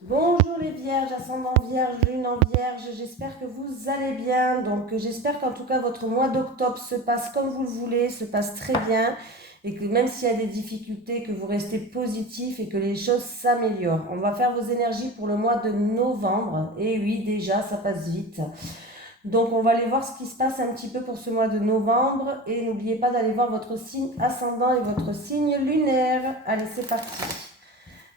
Bonjour les vierges, ascendant vierge, lune en vierge, j'espère que vous allez bien. Donc j'espère qu'en tout cas votre mois d'octobre se passe comme vous le voulez, se passe très bien et que même s'il y a des difficultés, que vous restez positif et que les choses s'améliorent. On va faire vos énergies pour le mois de novembre. Et oui, déjà, ça passe vite. Donc on va aller voir ce qui se passe un petit peu pour ce mois de novembre et n'oubliez pas d'aller voir votre signe ascendant et votre signe lunaire. Allez, c'est parti.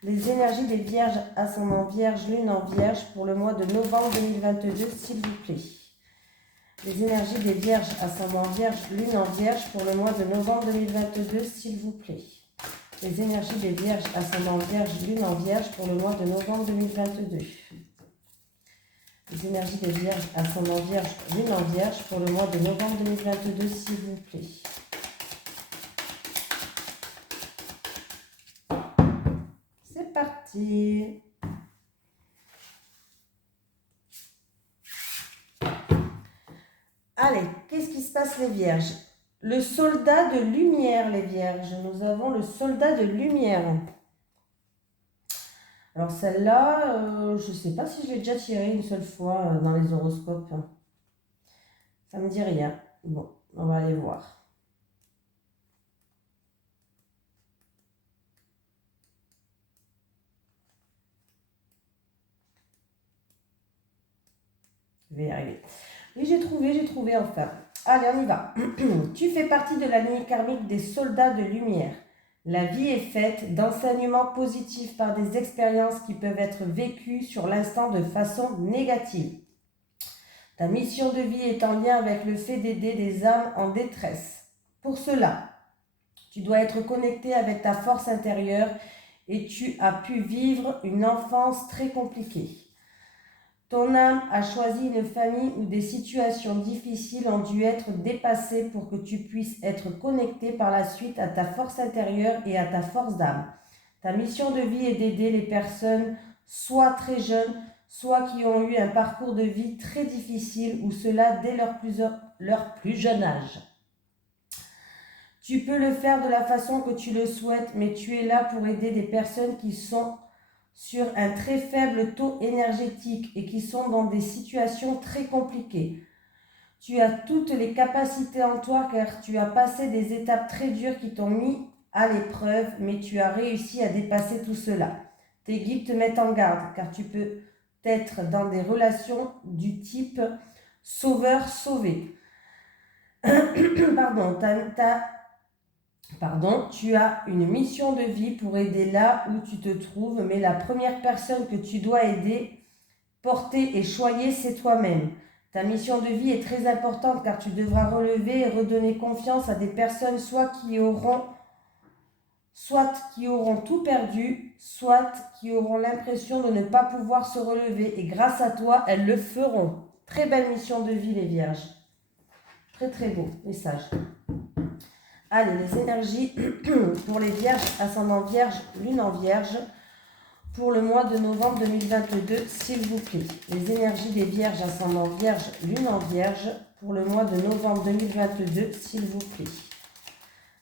Les énergies des vierges ascendant vierge, lune en vierge pour le mois de novembre 2022, s'il vous plaît. Les énergies des vierges ascendant vierge, lune en vierge pour le mois de novembre 2022, s'il vous plaît. Les énergies des vierges ascendant vierge, lune en vierge pour le mois de novembre 2022. Les énergies des vierges ascendant vierge, lune en vierge pour le mois de novembre 2022, s'il vous plaît. C'est parti. Allez, qu'est-ce qui se passe les vierges? Le soldat de lumière, les vierges. Nous avons le soldat de lumière. Alors celle-là, je ne sais pas si je l'ai déjà tirée une seule fois dans les horoscopes. Ça me dit rien. Bon, on va aller voir. Je vais y arriver. Oui, j'ai trouvé enfin. Allez, on y va. Tu fais partie de la lignée karmique des soldats de lumière. La vie est faite d'enseignements positifs par des expériences qui peuvent être vécues sur l'instant de façon négative. Ta mission de vie est en lien avec le fait d'aider des âmes en détresse. Pour cela, tu dois être connecté avec ta force intérieure et tu as pu vivre une enfance très compliquée. Ton âme a choisi une famille où des situations difficiles ont dû être dépassées pour que tu puisses être connecté par la suite à ta force intérieure et à ta force d'âme. Ta mission de vie est d'aider les personnes, soit très jeunes, soit qui ont eu un parcours de vie très difficile ou cela dès leur plus jeune âge. Tu peux le faire de la façon que tu le souhaites, mais tu es là pour aider des personnes qui sont sur un très faible taux énergétique et qui sont dans des situations très compliquées. Tu as toutes les capacités en toi car tu as passé des étapes très dures qui t'ont mis à l'épreuve, mais tu as réussi à dépasser tout cela. Tes guides te mettent en garde car tu peux être dans des relations du type sauveur-sauvé. Tu as une mission de vie pour aider là où tu te trouves, mais la première personne que tu dois aider, porter et choyer, c'est toi-même. Ta mission de vie est très importante car tu devras relever et redonner confiance à des personnes soit qui auront tout perdu, soit qui auront l'impression de ne pas pouvoir se relever. Et grâce à toi, elles le feront. Très belle mission de vie, les vierges. Très très beau message. Allez, les énergies pour les vierges, ascendant vierge, lune en vierge, pour le mois de novembre 2022, s'il vous plaît. Les énergies des vierges, ascendant vierge, lune en vierge, pour le mois de novembre 2022, s'il vous plaît.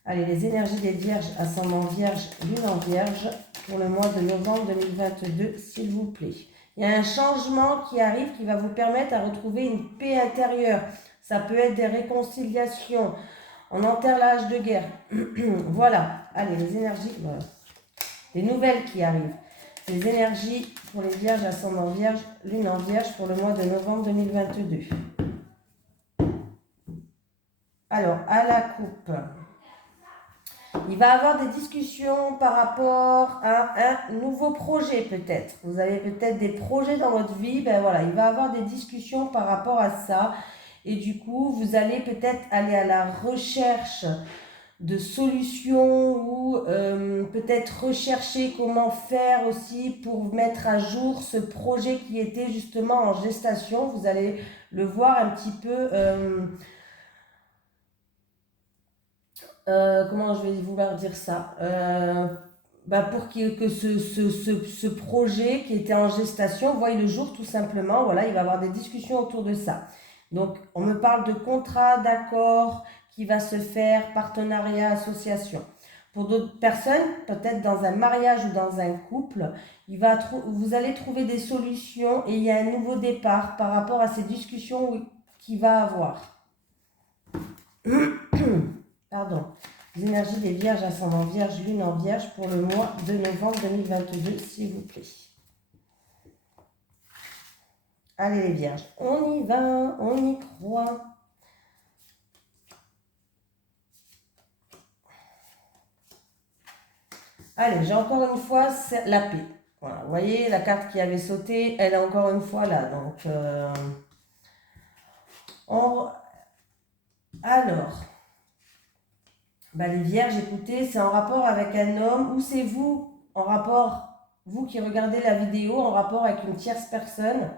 Allez, les énergies des vierges, ascendant vierge, lune en vierge, pour le mois de novembre 2022, s'il vous plaît. Il y a un changement qui arrive qui va vous permettre à retrouver une paix intérieure. Ça peut être des réconciliations. On enterre l'âge de guerre. Voilà. Allez, les énergies. Voilà. Les nouvelles qui arrivent. Les énergies pour les vierges, ascendant vierge, lune en vierge pour le mois de novembre 2022. Alors, à la coupe. Il va y avoir des discussions par rapport à un nouveau projet peut-être. Vous avez peut-être des projets dans votre vie. Ben voilà, il va y avoir des discussions par rapport à ça. Et du coup, vous allez peut-être aller à la recherche de solutions ou peut-être rechercher comment faire aussi pour mettre à jour ce projet qui était justement en gestation. Vous allez le voir un petit peu, comment je vais vouloir dire ça, pour que ce projet qui était en gestation voie le jour tout simplement. Voilà, il va y avoir des discussions autour de ça. Donc, on me parle de contrat, d'accord qui va se faire, partenariat, association. Pour d'autres personnes, peut-être dans un mariage ou dans un couple, vous allez trouver des solutions et il y a un nouveau départ par rapport à ces discussions qu'il va avoir. Pardon. Les énergies des vierges, ascendant vierge, lune en vierge pour le mois de novembre 2022, s'il vous plaît. Allez les vierges, on y va, on y croit. Allez, j'ai encore une fois la paix. Voilà, vous voyez, la carte qui avait sauté, elle est encore une fois là. Donc, alors, les vierges, écoutez, c'est en rapport avec un homme ou c'est vous, en rapport, vous qui regardez la vidéo, en rapport avec une tierce personne.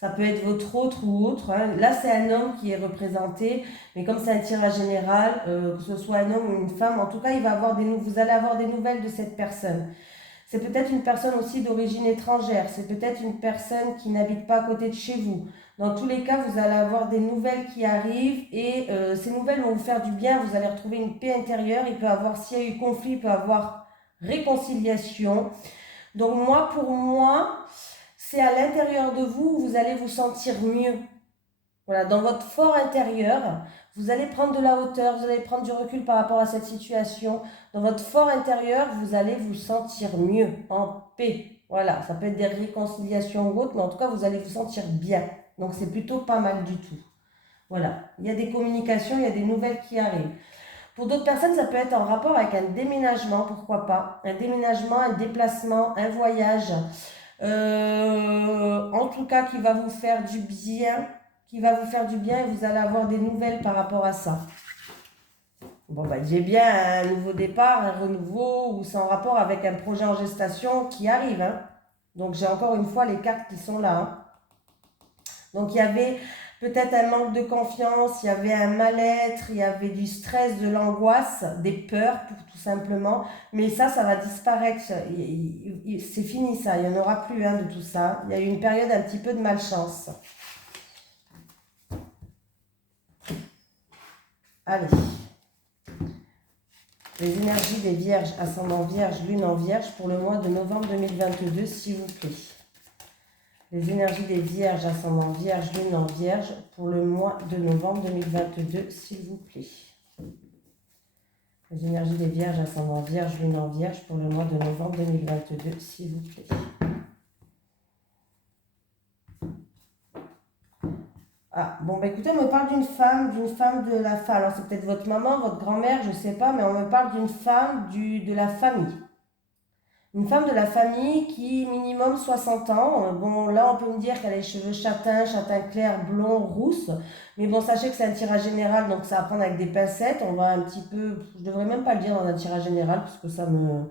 Ça peut être votre autre ou autre. Hein. Là, c'est un homme qui est représenté, mais comme c'est un tirage général, que ce soit un homme ou une femme, en tout cas, vous allez avoir des nouvelles de cette personne. C'est peut-être une personne aussi d'origine étrangère. C'est peut-être une personne qui n'habite pas à côté de chez vous. Dans tous les cas, vous allez avoir des nouvelles qui arrivent et ces nouvelles vont vous faire du bien. Vous allez retrouver une paix intérieure. S'il y a eu conflit, il peut y avoir réconciliation. Donc pour moi, c'est à l'intérieur de vous où vous allez vous sentir mieux. Voilà, dans votre fort intérieur, vous allez prendre de la hauteur, vous allez prendre du recul par rapport à cette situation. Dans votre fort intérieur, vous allez vous sentir mieux, en paix. Voilà, ça peut être des réconciliations ou autres, mais en tout cas, vous allez vous sentir bien. Donc, c'est plutôt pas mal du tout. Voilà, il y a des communications, il y a des nouvelles qui arrivent. Pour d'autres personnes, ça peut être en rapport avec un déménagement, pourquoi pas. Un déménagement, un déplacement, un voyage. En tout cas, qui va vous faire du bien. Et vous allez avoir des nouvelles par rapport à ça. Bon, j'ai bien un nouveau départ, un renouveau, ou c'est en rapport avec un projet en gestation qui arrive. Hein. Donc, j'ai encore une fois les cartes qui sont là. Hein. Donc, il y avait peut-être un manque de confiance, il y avait un mal-être, il y avait du stress, de l'angoisse, des peurs, tout simplement. Mais ça va disparaître. C'est fini ça, il n'y en aura plus de tout ça. Il y a eu une période un petit peu de malchance. Allez. Les énergies des vierges, ascendant vierge, lune en vierge pour le mois de novembre 2022, s'il vous plaît. Les énergies des vierges, ascendant vierge, lune en vierge pour le mois de novembre 2022, s'il vous plaît. Les énergies des vierges, ascendant vierge, lune en vierge pour le mois de novembre 2022, s'il vous plaît. Ah, bon, écoutez, on me parle d'une femme de la famille. Alors, c'est peut-être votre maman, votre grand-mère, je ne sais pas, mais on me parle d'une femme de la famille. Une femme de la famille qui, minimum 60 ans. Bon, là, on peut me dire qu'elle a les cheveux châtain clair, blond, rousse. Mais bon, sachez que c'est un tirage général, donc ça va prendre avec des pincettes. On va un petit peu... Je devrais même pas le dire dans un tirage général, parce que ça me...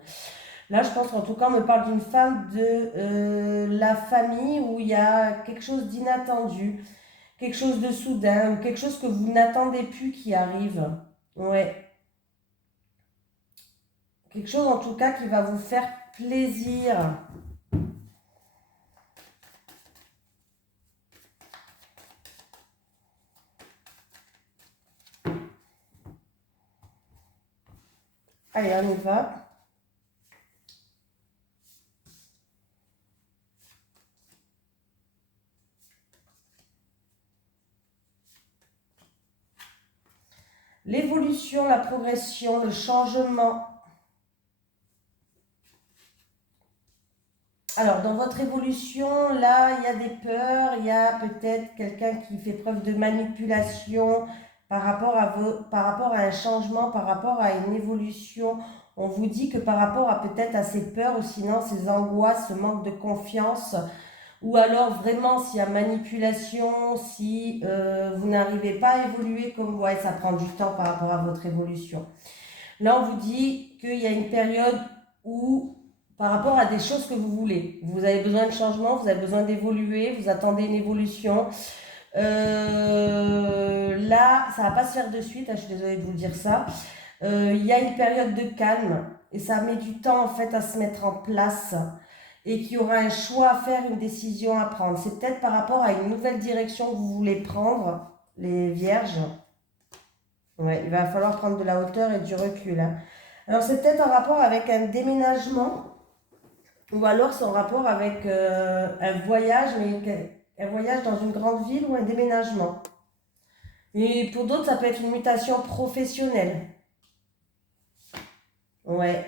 Là, je pense qu'en tout cas, on me parle d'une femme de la famille où il y a quelque chose d'inattendu. Quelque chose de soudain, ou quelque chose que vous n'attendez plus qui arrive. Ouais. Quelque chose en tout cas qui va vous faire plaisir. Allez, on y va. L'évolution, la progression, le changement. Alors, dans votre évolution, là, il y a des peurs, il y a peut-être quelqu'un qui fait preuve de manipulation par rapport à un changement, par rapport à une évolution. On vous dit que par rapport à peut-être à ces peurs ou sinon ces angoisses, ce manque de confiance, ou alors vraiment s'il y a manipulation, si vous n'arrivez pas à évoluer comme vous, ça prend du temps par rapport à votre évolution. Là, on vous dit qu'il y a une période où, par rapport à des choses que vous voulez, vous avez besoin de changement, vous avez besoin d'évoluer, vous attendez une évolution. Là, ça ne va pas se faire de suite, je suis désolée de vous dire ça. Il y a une période de calme et ça met du temps en fait à se mettre en place. Et qu'il y aura un choix à faire, une décision à prendre. C'est peut-être par rapport à une nouvelle direction que vous voulez prendre, les vierges. Ouais, il va falloir prendre de la hauteur et du recul. Hein. Alors, c'est peut-être en rapport avec un déménagement ou alors c'est en rapport avec un voyage, mais un voyage dans une grande ville ou un déménagement. Et pour d'autres, ça peut être une mutation professionnelle. Ouais.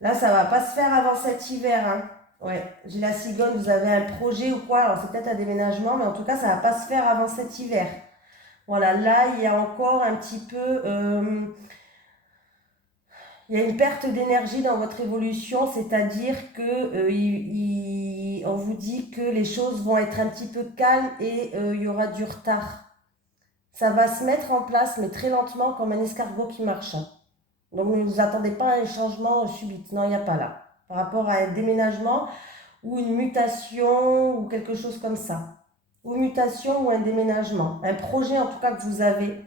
Là, ça va pas se faire avant cet hiver, hein. Ouais, j'ai la cigogne, vous avez un projet ou quoi, alors c'est peut-être un déménagement, mais en tout cas, ça va pas se faire avant cet hiver. Voilà, là, il y a encore un petit peu... il y a une perte d'énergie dans votre évolution, c'est-à-dire que on vous dit que les choses vont être un petit peu calmes et il y aura du retard. Ça va se mettre en place, mais très lentement, comme un escargot qui marche. Donc ne vous attendez pas à un changement subit. Non, il n'y a pas là. Par rapport à un déménagement ou une mutation ou quelque chose comme ça. Ou une mutation ou un déménagement. Un projet en tout cas que vous avez.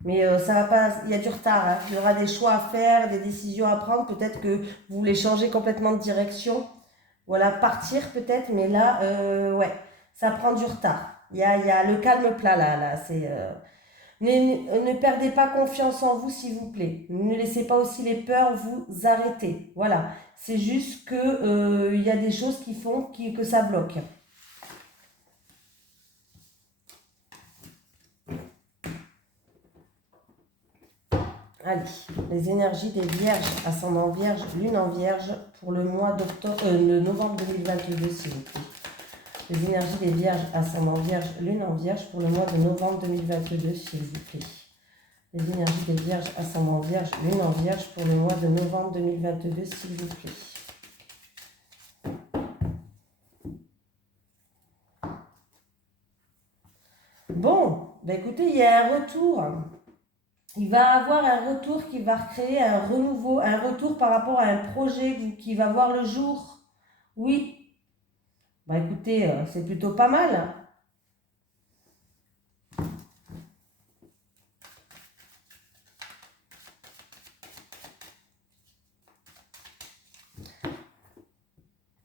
Mais ça va pas, il y a du retard, hein. Il y aura des choix à faire, des décisions à prendre. Peut-être que vous voulez changer complètement de direction. Voilà, partir peut-être, mais là, ouais, ça prend du retard. Il y a le calme plat là, c'est... ne perdez pas confiance en vous, s'il vous plaît. Ne laissez pas aussi les peurs vous arrêter. Voilà, c'est juste que il y a des choses qui font que ça bloque. Allez, les énergies des vierges, ascendant vierge, lune en vierge, pour le mois de novembre 2022, s'il vous plaît. Les énergies des vierges, ascendant vierge, lune en vierge, pour le mois de novembre 2022, s'il vous plaît. Les énergies des vierges, ascendant vierge, lune en vierge, pour le mois de novembre 2022, s'il vous plaît. Bon, ben écoutez, il y a un retour. Il va avoir un retour qui va recréer un renouveau, un retour par rapport à un projet qui va voir le jour. Oui. Bah écoutez, c'est plutôt pas mal.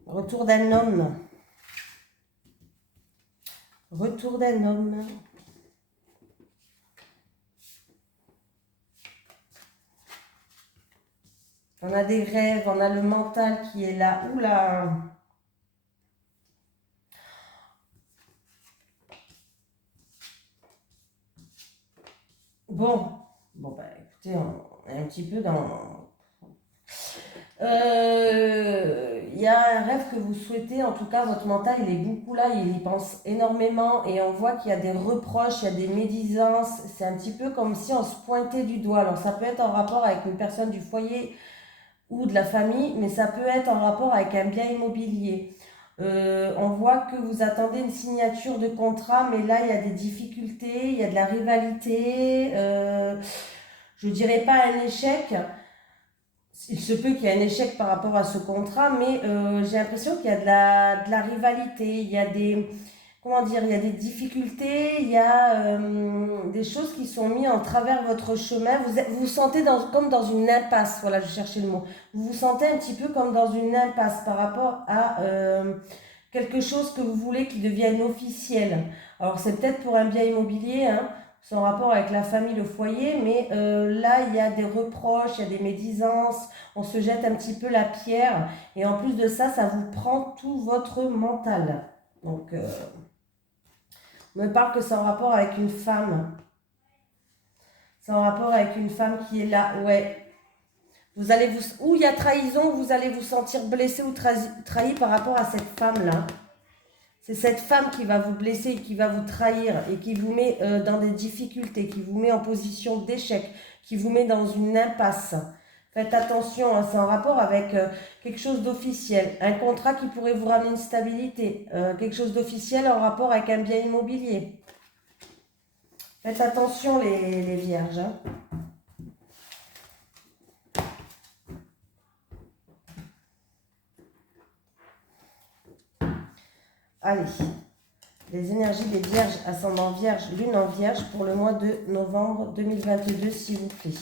Retour d'un homme. Retour d'un homme. On a des rêves, on a le mental qui est là. Oula. Bon, bah écoutez, on est un petit peu dans... Il y a un rêve que vous souhaitez, en tout cas votre mental il est beaucoup là, il y pense énormément et on voit qu'il y a des reproches, il y a des médisances, c'est un petit peu comme si on se pointait du doigt. Alors ça peut être en rapport avec une personne du foyer ou de la famille, mais ça peut être en rapport avec un bien immobilier. On voit que vous attendez une signature de contrat, mais là il y a des difficultés, il y a de la rivalité, je dirais pas un échec. Il se peut qu'il y ait un échec par rapport à ce contrat, mais j'ai l'impression qu'il y a de la rivalité, il y a des, comment dire, il y a des difficultés, il y a des choses qui sont mises en travers votre chemin. Vous vous sentez comme dans une impasse, voilà, je cherchais le mot. Vous vous sentez un petit peu comme dans une impasse par rapport à quelque chose que vous voulez qui devienne officiel. Alors c'est peut-être pour un bien immobilier, hein, sans rapport avec la famille, le foyer, mais là il y a des reproches, il y a des médisances, on se jette un petit peu la pierre, et en plus de ça, ça vous prend tout votre mental. Donc, on me parle que c'est en rapport avec une femme. C'est en rapport avec une femme qui est là, ouais. Vous allez où il y a trahison, vous allez vous sentir blessé ou trahi par rapport à cette femme-là. C'est cette femme qui va vous blesser, qui va vous trahir et qui vous met dans des difficultés, qui vous met en position d'échec, qui vous met dans une impasse. Faites attention, hein, c'est en rapport avec quelque chose d'officiel, un contrat qui pourrait vous ramener une stabilité, quelque chose d'officiel en rapport avec un bien immobilier. Faites attention les vierges. Hein. Allez, les énergies des vierges, ascendant vierge, lune en vierge pour le mois de novembre 2022, s'il vous plaît.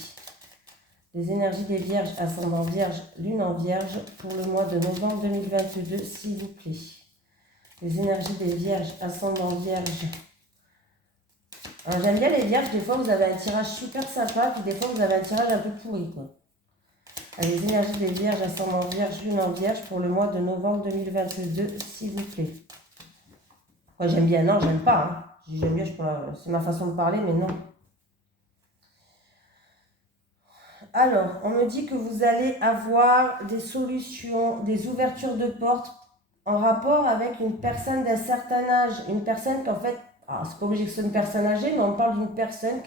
Les énergies des vierges, ascendant vierge, lune en vierge pour le mois de novembre 2022, s'il vous plaît. Les énergies des vierges, ascendant vierge, Alors, j'aime bien les vierges, des fois vous avez un tirage super sympa, puis des fois vous avez un tirage un peu pourri, quoi. Allez, les énergies des vierges, ascendant vierge, lune en vierge pour le mois de novembre 2022, s'il vous plaît. Moi, j'aime bien, non, j'aime pas. Hein. J'aime bien, c'est ma façon de parler, mais non. Alors, on me dit que vous allez avoir des solutions, des ouvertures de portes en rapport avec une personne d'un certain âge. Une personne qu'en fait, c'est pas obligé que ce soit une personne âgée, mais on parle d'une personne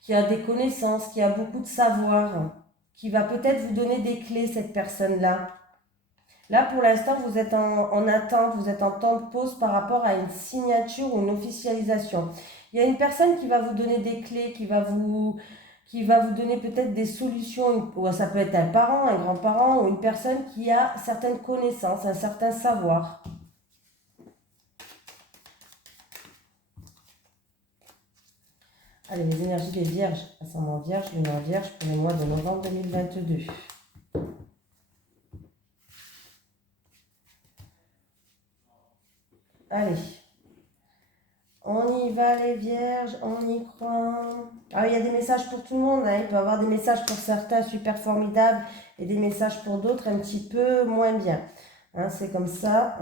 qui a des connaissances, qui a beaucoup de savoir, qui va peut-être vous donner des clés, cette personne-là. Là, pour l'instant, vous êtes en attente, vous êtes en temps de pause par rapport à une signature ou une officialisation. Il y a une personne qui va vous donner des clés, qui va vous donner peut-être des solutions. Ou ça peut être un parent, un grand-parent ou une personne qui a certaines connaissances, un certain savoir. Allez, les énergies des vierges, ascendant vierge, lune en vierge pour le mois de novembre 2022. Allez, on y va les vierges, on y croit. Ah, il y a des messages pour tout le monde, hein. Il peut y avoir des messages pour certains super formidables et des messages pour d'autres un petit peu moins bien. Hein, c'est comme ça.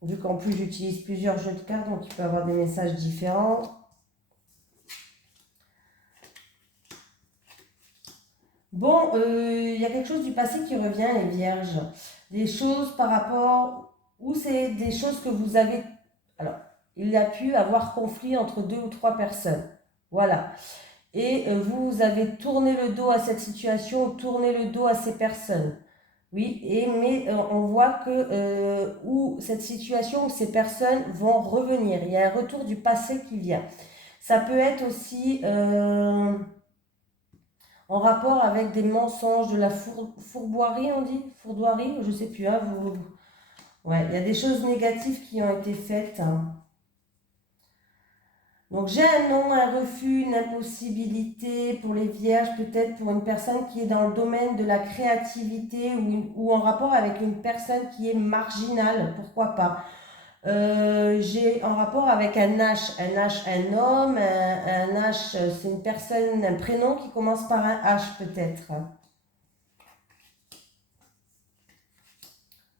Vu qu'en plus j'utilise plusieurs jeux de cartes, donc il peut y avoir des messages différents. Bon, il y a quelque chose du passé qui revient, les vierges. Des choses par rapport, ou c'est des choses que vous avez... Alors, il y a pu avoir conflit entre 2 ou 3 personnes. Voilà. Et vous avez tourné le dos à cette situation, tourné le dos à ces personnes. Oui, mais on voit que où cette situation, où ces personnes vont revenir. Il y a un retour du passé qui vient. Ça peut être aussi en rapport avec des mensonges, de la fourboirie, on dit? Fourdoirie, je ne sais plus. Hein, ouais, il y a des choses négatives qui ont été faites. Hein. Donc j'ai un non, un refus, une impossibilité pour les vierges, peut-être pour une personne qui est dans le domaine de la créativité ou en rapport avec une personne qui est marginale, pourquoi pas. J'ai en rapport avec un H, un homme, un H, c'est une personne, un prénom qui commence par un H peut-être.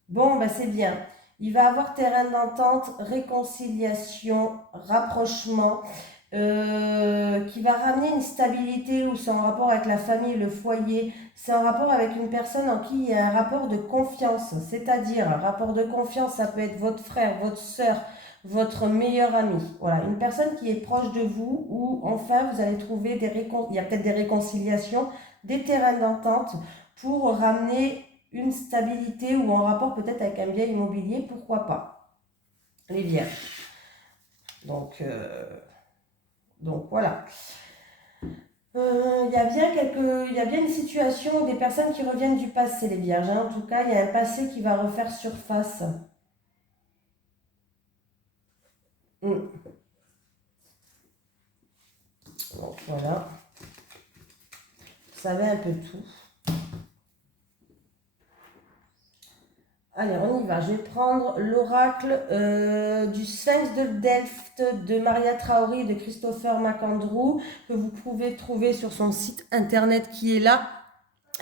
Bon, ben c'est bien. Il va avoir terrain d'entente, réconciliation, rapprochement, qui va ramener une stabilité ou c'est en rapport avec la famille, le foyer. C'est en rapport avec une personne en qui il y a un rapport de confiance. C'est-à-dire, un rapport de confiance, ça peut être votre frère, votre soeur, votre meilleur ami. Voilà, une personne qui est proche de vous ou enfin vous allez trouver il y a peut-être des réconciliations, des terrains d'entente pour ramener une stabilité ou en rapport peut-être avec un bien immobilier, pourquoi pas. Les vierges. Donc voilà. Il y a bien une situation des personnes qui reviennent du passé, les vierges. Hein. En tout cas, il y a un passé qui va refaire surface. Donc voilà. Vous savez un peu tout. Allez, on y va. Je vais prendre l'oracle du Sphinx de Delft de Maria Traoré et de Christopher McAndrew que vous pouvez trouver sur son site internet qui est là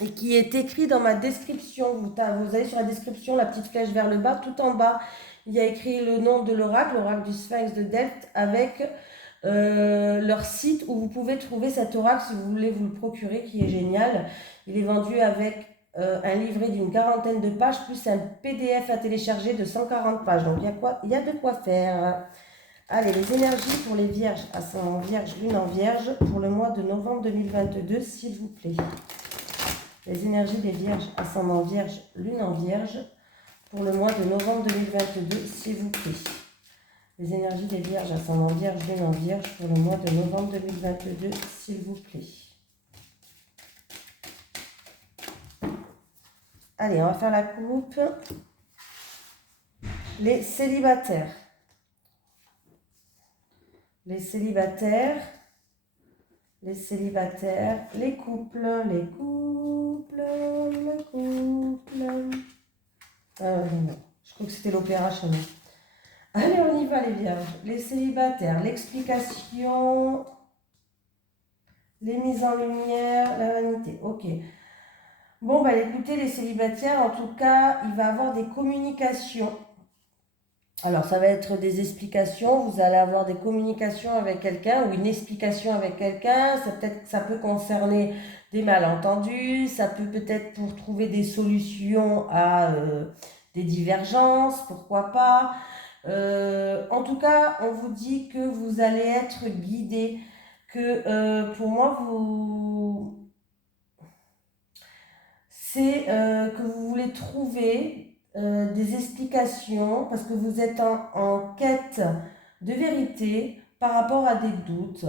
et qui est écrit dans ma description. Vous allez sur la description, la petite flèche vers le bas, tout en bas, il y a écrit le nom de l'oracle du Sphinx de Delft avec leur site où vous pouvez trouver cet oracle si vous voulez vous le procurer qui est génial. Il est vendu avec un livret d'une 40aine de pages plus un PDF à télécharger de 140 pages. Donc il y a de quoi faire. Allez, les énergies pour les vierges, ascendant vierge, lune en vierge, pour le mois de novembre 2022, s'il vous plaît. Les énergies des vierges, ascendant vierge, lune en vierge, pour le mois de novembre 2022, s'il vous plaît. Les énergies des vierges, ascendant vierge, lune en vierge, pour le mois de novembre 2022, s'il vous plaît. Allez, on va faire la coupe. Les célibataires. Les célibataires. Les célibataires. Les couples. Les couples. Les couples. Non. Je crois que c'était l'opéra chez moi. Allez, on y va. va les vierges, les célibataires, l'explication, les mises en lumière, la vanité. Ok. Bon, bah écoutez, les célibataires, en tout cas, il va y avoir des communications. Alors, ça va être des explications. Vous allez avoir des communications avec quelqu'un ou une explication avec quelqu'un. Ça peut concerner des malentendus. Ça peut peut-être pour trouver des solutions à des divergences. Pourquoi pas. En tout cas, on vous dit que vous allez être guidé. Que pour moi, c'est que vous voulez trouver des explications parce que vous êtes en quête de vérité par rapport à des doutes.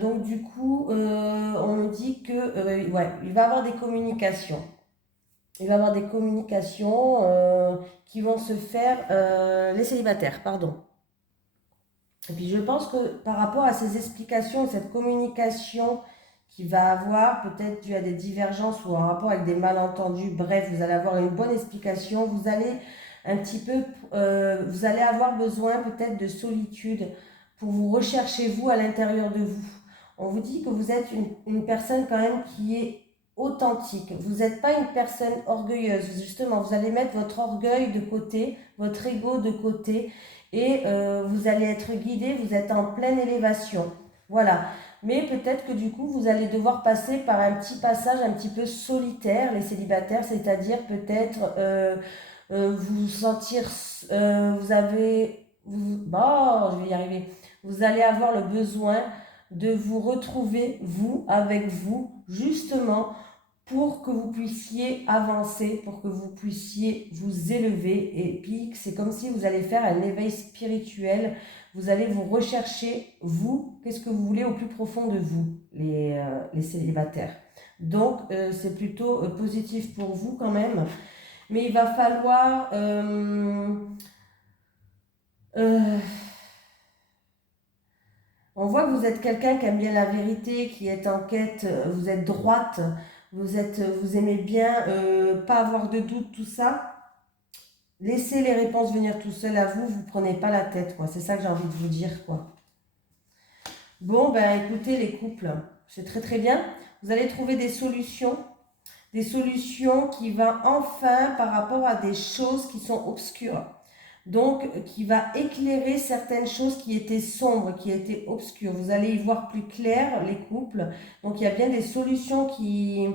Donc du coup, on me dit que ouais, il va y avoir des communications. Il va y avoir des communications qui vont se faire, les célibataires, pardon. Et puis je pense que par rapport à ces explications, cette communication qui va avoir peut-être dû à des divergences ou en rapport avec des malentendus, bref, vous allez avoir une bonne explication, vous allez un petit peu, vous allez avoir besoin peut-être de solitude pour vous rechercher vous à l'intérieur de vous. On vous dit que vous êtes une personne quand même qui est authentique. Vous n'êtes pas une personne orgueilleuse. Justement, vous allez mettre votre orgueil de côté, votre ego de côté et vous allez être guidé, vous êtes en pleine élévation. Voilà. Mais peut-être que du coup, vous allez devoir passer par un petit passage un petit peu solitaire, les célibataires, c'est-à-dire peut-être vous sentir, bon, je vais y arriver. Vous allez avoir le besoin de vous retrouver, vous, avec vous, justement, pour que vous puissiez avancer, pour que vous puissiez vous élever. Et puis, c'est comme si vous allez faire un éveil spirituel. Vous allez vous rechercher, vous, qu'est-ce que vous voulez au plus profond de vous, les célibataires. Donc, c'est plutôt positif pour vous quand même. Mais il va falloir... on voit que vous êtes quelqu'un qui aime bien la vérité, qui est en quête, vous êtes droite, vous aimez bien pas avoir de doute, tout ça. Laissez les réponses venir tout seul à vous, vous prenez pas la tête, quoi. C'est ça que j'ai envie de vous dire, quoi. Bon, ben écoutez les couples, c'est très très bien. Vous allez trouver des solutions qui vont enfin par rapport à des choses qui sont obscures. Donc, qui va éclairer certaines choses qui étaient sombres, qui étaient obscures. Vous allez y voir plus clair, les couples. Donc, il y a bien des solutions qui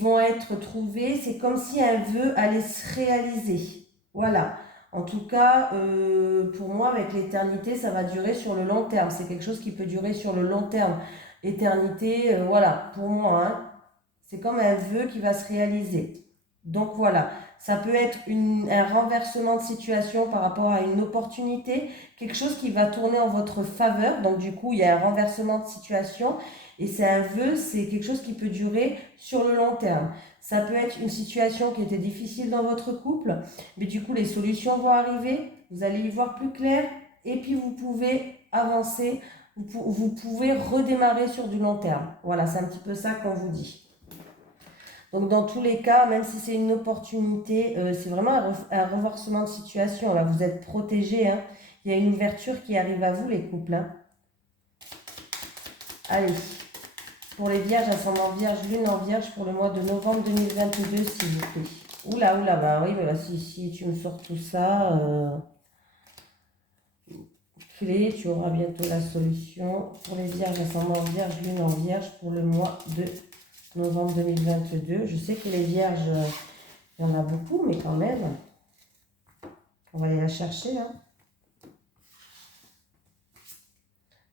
vont être trouvées. C'est comme si un vœu allait se réaliser. Voilà. En tout cas, pour moi, avec l'éternité, ça va durer sur le long terme. C'est quelque chose qui peut durer sur le long terme. Éternité, voilà, pour moi, hein, c'est comme un vœu qui va se réaliser. Donc voilà, ça peut être un renversement de situation par rapport à une opportunité, quelque chose qui va tourner en votre faveur. Donc du coup, il y a un renversement de situation et c'est un vœu, c'est quelque chose qui peut durer sur le long terme. Ça peut être une situation qui était difficile dans votre couple, mais du coup, les solutions vont arriver, vous allez y voir plus clair et puis vous pouvez avancer, vous pouvez redémarrer sur du long terme. Voilà, c'est un petit peu ça qu'on vous dit. Donc dans tous les cas, même si c'est une opportunité, c'est vraiment un renversement de situation. Là, vous êtes protégés. Hein. Il y a une ouverture qui arrive à vous, les couples. Hein. Allez, pour les vierges, ascendant vierge, lune en vierge, pour le mois de novembre 2022, s'il vous plaît. Oula, bah oui, mais là, si tu me sors tout ça, clé, tu auras bientôt la solution. Pour les vierges, ascendant vierge, lune en vierge, pour le mois de novembre 2022. Je sais que les vierges, il y en a beaucoup, mais quand même, on va aller la chercher. Hein.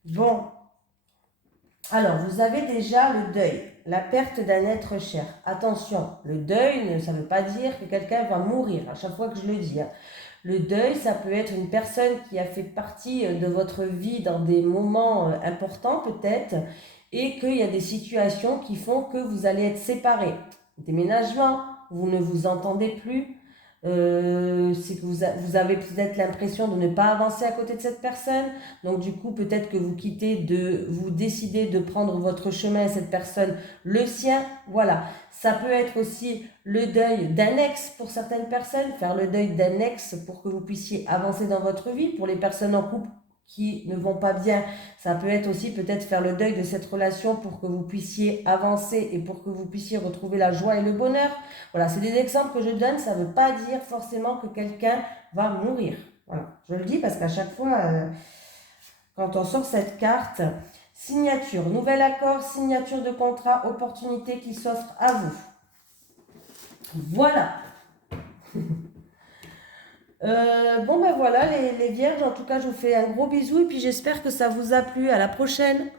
Bon, alors vous avez déjà le deuil, la perte d'un être cher. Attention, le deuil, ça ne veut pas dire que quelqu'un va mourir, à chaque fois que je le dis. Hein. Le deuil, ça peut être une personne qui a fait partie de votre vie dans des moments importants peut-être, et qu'il y a des situations qui font que vous allez être séparés. Déménagement, vous ne vous entendez plus, c'est que vous avez peut-être l'impression de ne pas avancer à côté de cette personne, donc du coup peut-être que vous décidez de prendre votre chemin et cette personne le sien, voilà. Ça peut être aussi le deuil d'un ex pour certaines personnes, faire le deuil d'un ex pour que vous puissiez avancer dans votre vie. Pour les personnes en couple qui ne vont pas bien, ça peut être aussi peut-être faire le deuil de cette relation pour que vous puissiez avancer et pour que vous puissiez retrouver la joie et le bonheur. Voilà, c'est des exemples que je donne, ça ne veut pas dire forcément que quelqu'un va mourir. Voilà, je le dis parce qu'à chaque fois, quand on sort cette carte, signature, nouvel accord, signature de contrat, opportunité qui s'offre à vous. Voilà. Bon ben voilà les vierges, en tout cas je vous fais un gros bisou et puis j'espère que ça vous a plu. À la prochaine.